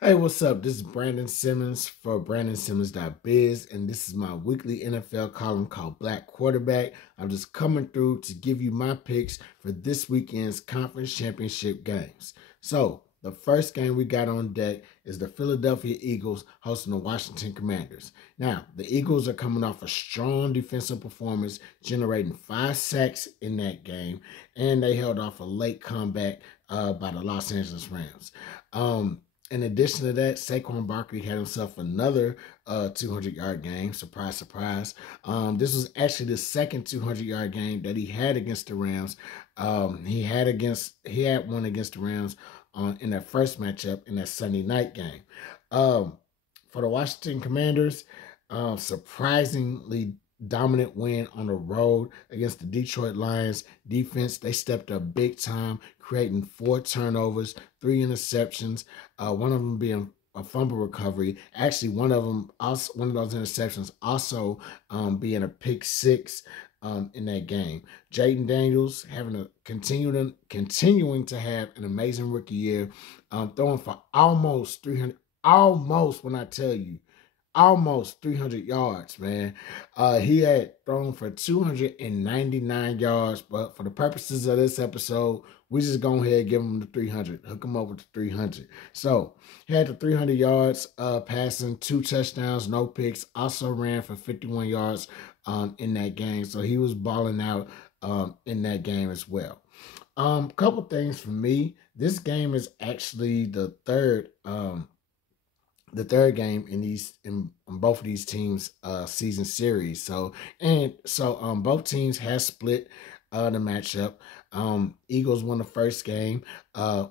Hey, what's up? This is Brandon Simmons for BrandonSimmons.biz, and this is my weekly NFL column called Black Quarterback. I'm just coming through to give you my picks for this weekend's Conference Championship games. So, the first game we got on deck is the Philadelphia Eagles hosting the Washington Commanders. Now, the Eagles are coming off a strong defensive performance, generating 5 sacks in that game, and they held off a late comeback by the Los Angeles Rams. In addition to that, Saquon Barkley had himself another 200-yard game. Surprise, surprise. This was actually the second 200-yard game that he had against the Rams. He had one against the Rams in that first matchup in that Sunday night game. For the Washington Commanders, surprisingly dominant win on the road against the Detroit Lions defense. They stepped up big time, creating 4 turnovers, 3 interceptions, one of them being a fumble recovery. Actually, one of those interceptions also being a pick six in that game. Jaden Daniels having a continuing to have an amazing rookie year, throwing for almost 300. Almost, when I tell you, almost 300 yards, man. He had thrown for 299 yards, but for the purposes of this episode, we just go ahead and give him the 300, hook him over to 300. So he had the 300 yards passing, 2 touchdowns, no picks, also ran for 51 yards in that game. So he was balling out in that game as well. Couple things for me. This game is actually the third game in both of these teams season series. So both teams have split the matchup. Eagles won the first game.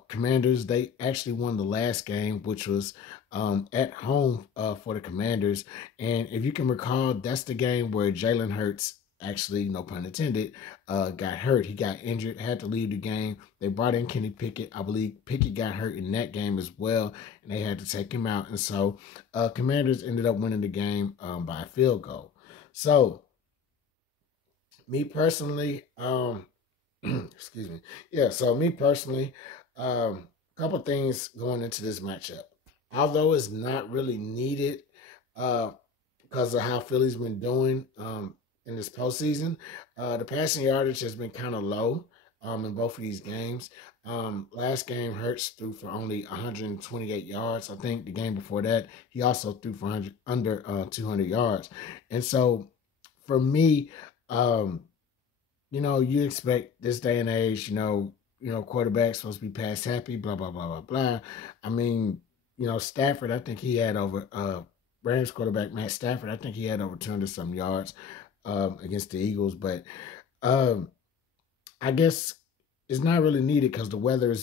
Commanders, they actually won the last game, which was at home for the Commanders. And if you can recall, that's the game where Jalen Hurts, actually, no pun intended, got hurt. He got injured, had to leave the game. They brought in Kenny Pickett. I believe Pickett got hurt in that game as well, and they had to take him out. And so Commanders ended up winning the game by a field goal. So, me personally, excuse me. Yeah, so me personally, a couple things going into this matchup. Although it's not really needed because of how Philly's been doing in this postseason. The passing yardage has been kind of low in both of these games. Last game, Hurts threw for only 128 yards. I think the game before that, he also threw for under 200 yards. And so, for me, you expect this day and age, quarterbacks supposed to be pass happy, blah blah blah blah blah. I mean, Stafford, I think he had over Rams quarterback Matt Stafford. I think he had over 200 some yards against the Eagles, but I guess it's not really needed because the weather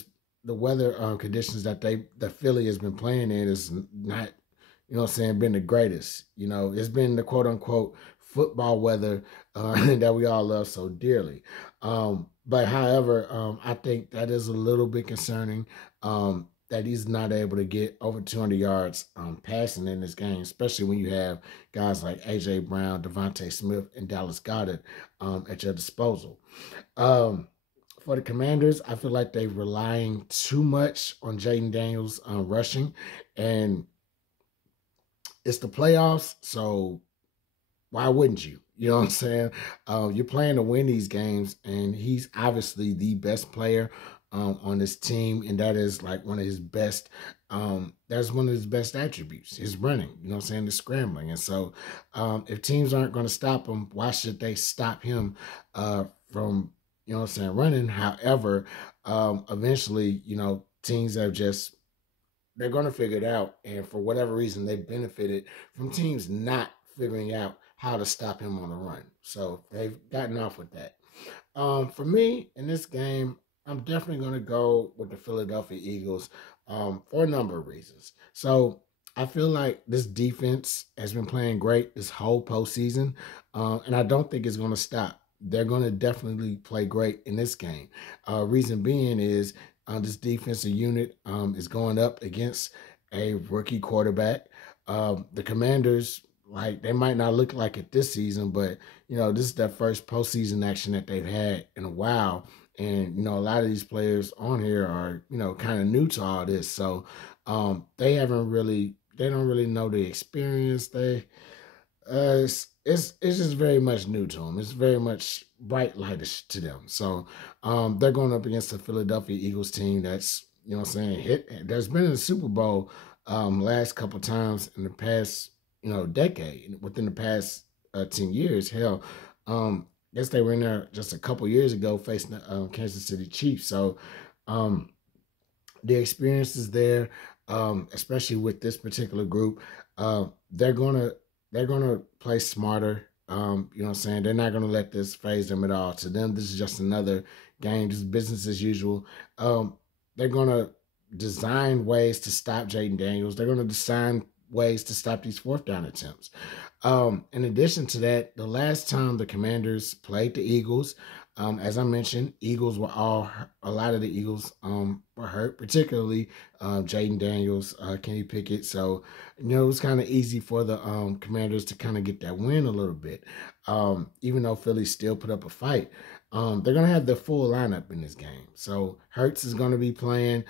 conditions that Philly has been playing in is not, been the greatest. It's been the quote unquote football weather that we all love so dearly. But however, I think that is a little bit concerning. That he's not able to get over 200 yards passing in this game, especially when you have guys like A.J. Brown, Devontae Smith, and Dallas Goedert at your disposal. For the Commanders, I feel like they're relying too much on Jaden Daniels rushing, and it's the playoffs, so why wouldn't you? You know what I'm saying? You're playing to win these games, and he's obviously the best player on this team, and that is like one of his best. That's one of his best attributes, his running. You know what I'm saying? The scrambling, and so if teams aren't going to stop him, why should they stop him from running? However, eventually, teams have just they're going to figure it out, and for whatever reason, they benefited from teams not figuring out how to stop him on the run. So they've gotten off with that. For me, in this game, I'm definitely going to go with the Philadelphia Eagles for a number of reasons. So I feel like this defense has been playing great this whole postseason, and I don't think it's going to stop. They're going to definitely play great in this game. Reason being is this defensive unit is going up against a rookie quarterback. The Commanders, like, they might not look like it this season, but this is their first postseason action that they've had in a while, And a lot of these players on here are kind of new to all this, so they don't really know the experience. It's just very much new to them. It's very much bright lightish to them. So they're going up against the Philadelphia Eagles team that's what I'm saying that's been in the Super Bowl last couple times in the past decade, within the past 10 years. Hell, I guess they were in there just a couple years ago facing the Kansas City Chiefs. So um, the experience is there, especially with this particular group. They're gonna play smarter. You know what I'm saying? They're not gonna let this phase them at all. To them, this is just another game. This is business as usual. They're gonna design ways to stop Jaden Daniels. They're gonna design ways to stop these fourth down attempts. In addition to that, the last time the Commanders played the Eagles, as I mentioned, a lot of the Eagles were hurt, particularly Jaden Daniels, Kenny Pickett. So, it was kind of easy for the Commanders to kind of get that win a little bit. Even though Philly still put up a fight, they're going to have the full lineup in this game. So, Hurts is going to be playing.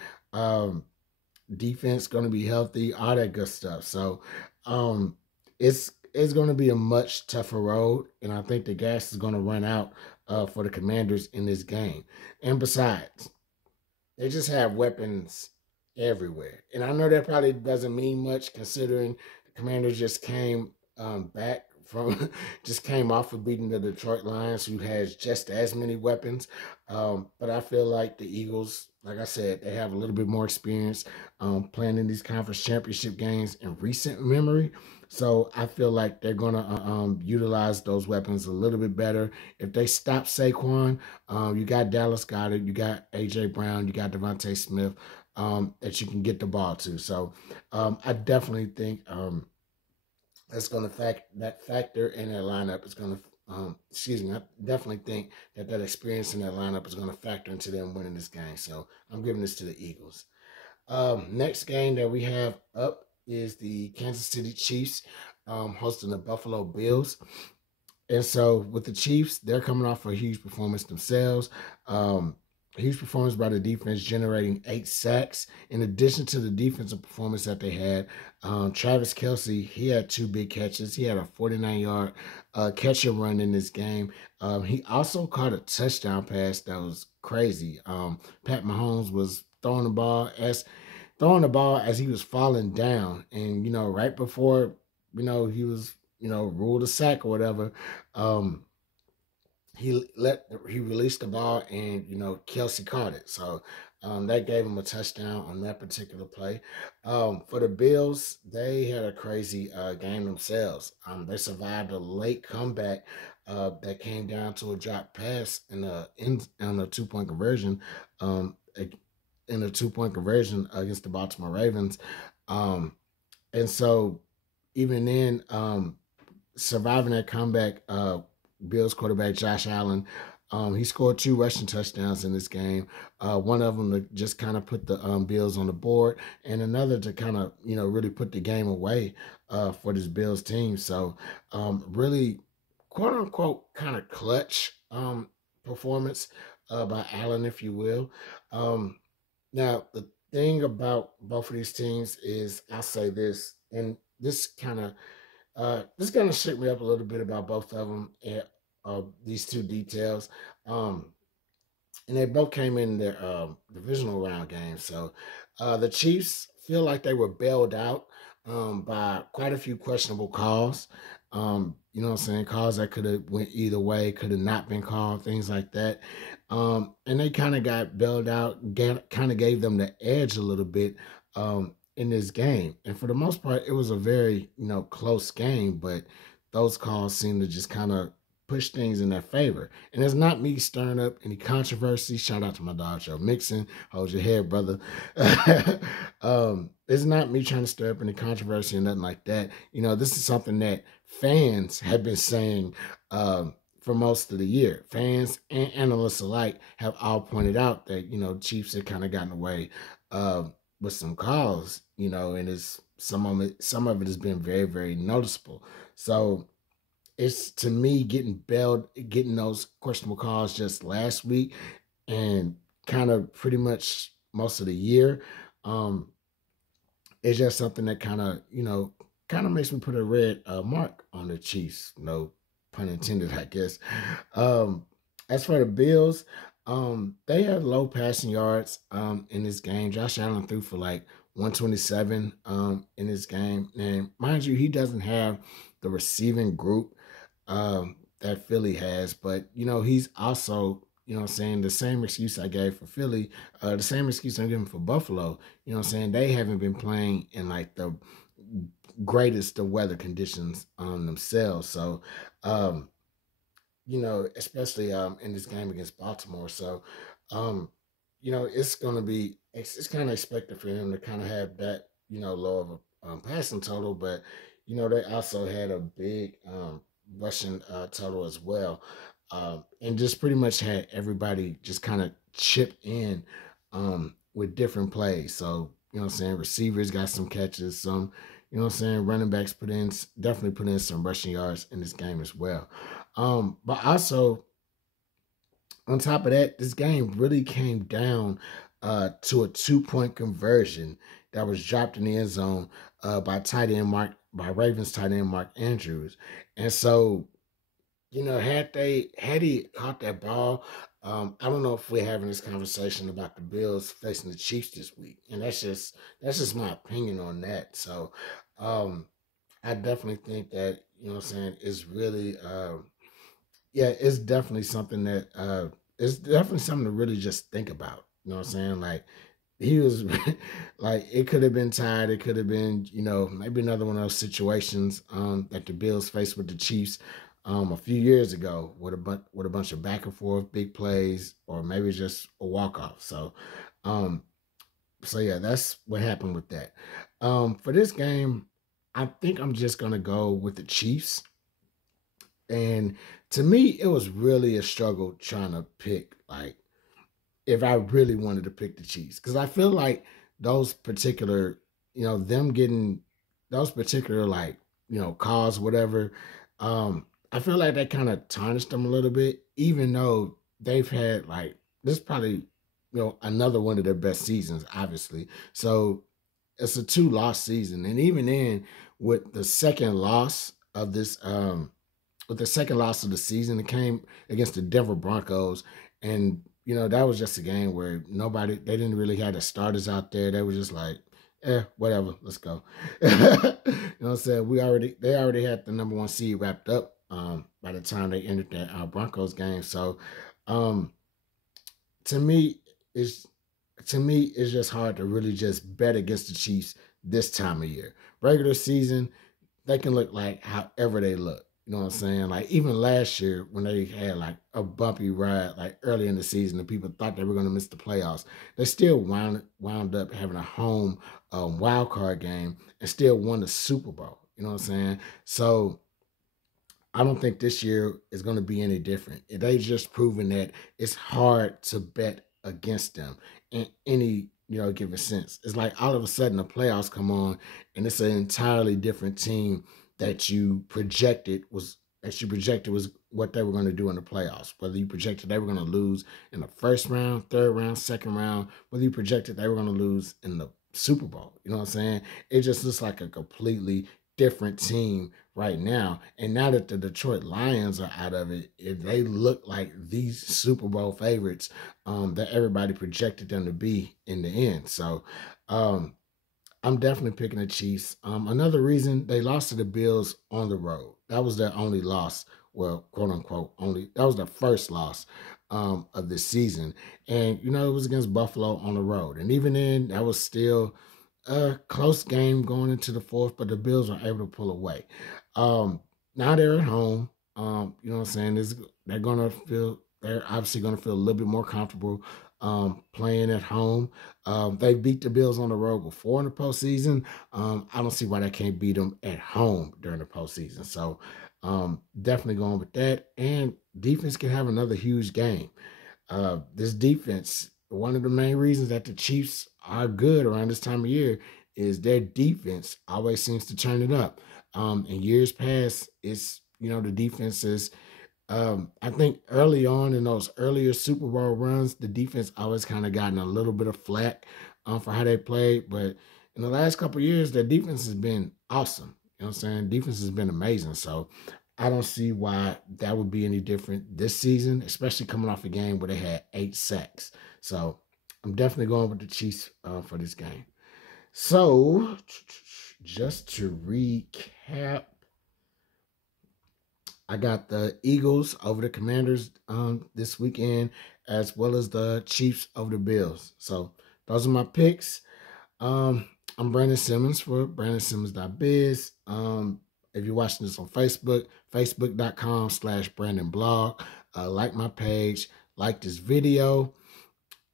Defense going to be healthy, all that good stuff. So, it's going to be a much tougher road, and I think the gas is going to run out for the Commanders in this game. And besides, they just have weapons everywhere. And I know that probably doesn't mean much considering the Commanders just came back from just came off of beating the Detroit Lions, who has just as many weapons. But I feel like the Eagles, like I said, they have a little bit more experience playing in these conference championship games in recent memory. So I feel like they're gonna utilize those weapons a little bit better. If they stop Saquon, you got Dallas Goedert, you got AJ Brown, you got Devontae Smith that you can get the ball to. So I definitely think that's going to factor in that lineup is going to. Excuse me. I definitely think that experience in that lineup is going to factor into them winning this game. So I'm giving this to the Eagles. Next game that we have up is the Kansas City Chiefs hosting the Buffalo Bills. And so with the Chiefs, they're coming off a huge performance themselves. Huge performance by the defense, generating 8 sacks. In addition to the defensive performance that they had, Travis Kelce, he had 2 big catches. He had a 49-yard catch and run in this game. He also caught a touchdown pass that was crazy. Pat Mahomes was throwing the ball as he was falling down, and right before he was ruled a sack or whatever. He released the ball, and Kelce caught it. So that gave him a touchdown on that particular play. For the Bills, they had a crazy game themselves. They survived a late comeback that came down to a drop pass on a 2-point conversion. In a 2-point conversion against the Baltimore Ravens. And so even then, surviving that comeback, Bills quarterback Josh Allen, he scored 2 rushing touchdowns in this game. One of them to just kind of put the Bills on the board, and another to kind of really put the game away for this Bills team. So really, quote unquote, kind of clutch performance by Allen, if you will. Now the thing about both of these teams is, I'll say this, and this kind of shook me up a little bit about both of them. And, these 2 details, and they both came in their divisional round games. So the Chiefs feel like they were bailed out by quite a few questionable calls. You know what I'm saying? Calls that could have went either way, could have not been called, things like that. And they kind of got bailed out, kind of gave them the edge a little bit in this game. And for the most part, it was a very, close game, but those calls seem to just kind of push things in their favor. And it's not me stirring up any controversy. Shout out to my dog, Joe Mixon. Hold your head, brother. It's not me trying to stir up any controversy or nothing like that. This is something that fans have been saying for most of the year. Fans and analysts alike have all pointed out that, Chiefs have kind of gotten away with some calls, and it's some of it has been very, very noticeable. So it's, to me, getting those questionable calls just last week, and kind of pretty much most of the year. Um, it's just something that kind of makes me put a red mark on the Chiefs. No pun intended, I guess. Um, as for the Bills, they had low passing yards in this game. Josh Allen threw for like 127 in this game, and mind you, he doesn't have the receiving group that Philly has, but he's also, saying the same excuse I gave for Philly, the same excuse I'm giving for Buffalo. Saying they haven't been playing in like the greatest of weather conditions themselves. So, um, especially in this game against Baltimore. So, um, it's gonna be it's kind of expected for him to kind of have that low of a passing total, but they also had a big rushing total as well, and just pretty much had everybody just kind of chip in with different plays. So what I'm saying, receivers got some catches, some what I'm saying, running backs definitely put in some rushing yards in this game as well. But also on top of that, this game really came down to a 2-point conversion that was dropped in the end zone by Ravens tight end Mark Andrews. And so, had he caught that ball, I don't know if we're having this conversation about the Bills facing the Chiefs this week. And that's just my opinion on that. So I definitely think that, what I'm saying, is really yeah, it's definitely something to really just think about. You know what I'm saying? Like he was like it could have been tied, it could have been, maybe another one of those situations that the Bills faced with the Chiefs a few years ago with a bunch of back and forth big plays, or maybe just a walk off. Um so yeah, that's what happened with that. For this game, I think I'm just gonna go with the Chiefs. And to me, it was really a struggle trying to pick, like, if I really wanted to pick the Chiefs. Because I feel like those particular, them getting those particular, like, calls, whatever, I feel like that kind of tarnished them a little bit, even though they've had, like, this is probably, another one of their best seasons, obviously. So it's a 2-loss season. And even then, with the second loss of this, with the second loss of the season, it came against the Denver Broncos. And, that was just a game where they didn't really have the starters out there. They were just like, whatever, let's go. You know what I'm saying? They already had the number 1 seed wrapped up by the time they entered that Broncos game. So um, to me, it's it's just hard to really just bet against the Chiefs this time of year. Regular season, they can look like however they look. You know what I'm saying? Like even last year when they had like a bumpy ride, like early in the season, and people thought they were going to miss the playoffs, they still wound up having a home wild card game and still won the Super Bowl. You know what I'm saying? So I don't think this year is going to be any different. They just proven that it's hard to bet against them in any given sense. It's like all of a sudden the playoffs come on, and it's an entirely different team that you projected was what they were going to do in the playoffs. Whether you projected they were going to lose in the first round, third round, second round, whether you projected they were going to lose in the Super Bowl. You know what I'm saying? It just looks like a completely different team right now. And now that the Detroit Lions are out of it, they look like these Super Bowl favorites that everybody projected them to be in the end. So um, I'm definitely picking the Chiefs. Another reason they lost to the Bills on the road. That was their only loss. Well, quote unquote, only that was the first loss of this season. And it was against Buffalo on the road. And even then, that was still a close game going into the fourth, but the Bills were able to pull away. Now they're at home. You know what I'm saying? They're obviously gonna feel a little bit more comfortable playing at home. They beat the Bills on the road before in the postseason. I don't see why they can't beat them at home during the postseason. So definitely going with that. And defense can have another huge game. This defense, one of the main reasons that the Chiefs are good around this time of year is their defense always seems to turn it up. In years past, it's the defenses I think early on in those earlier Super Bowl runs, the defense always kind of gotten a little bit of flack for how they played. But in the last couple of years, their defense has been awesome. You know what I'm saying? Defense has been amazing. So I don't see why that would be any different this season, especially coming off a game where they had 8 sacks. So I'm definitely going with the Chiefs for this game. So just to recap, I got the Eagles over the Commanders this weekend, as well as the Chiefs over the Bills. So those are my picks. I'm Brandon Simmons for BrandonSimmons.biz. If you're watching this on Facebook, facebook.com/BrandonBlog. Like my page, like this video.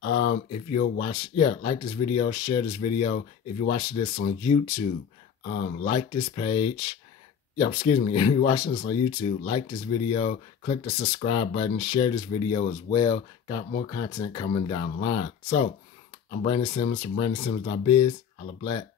If you're like this video, share this video. If you're watching this on YouTube, like this page. Yeah, excuse me. If you're watching this on YouTube, like this video, click the subscribe button, share this video as well. Got more content coming down the line. So I'm Brandon Simmons from BrandonSimmons.biz. Holla black.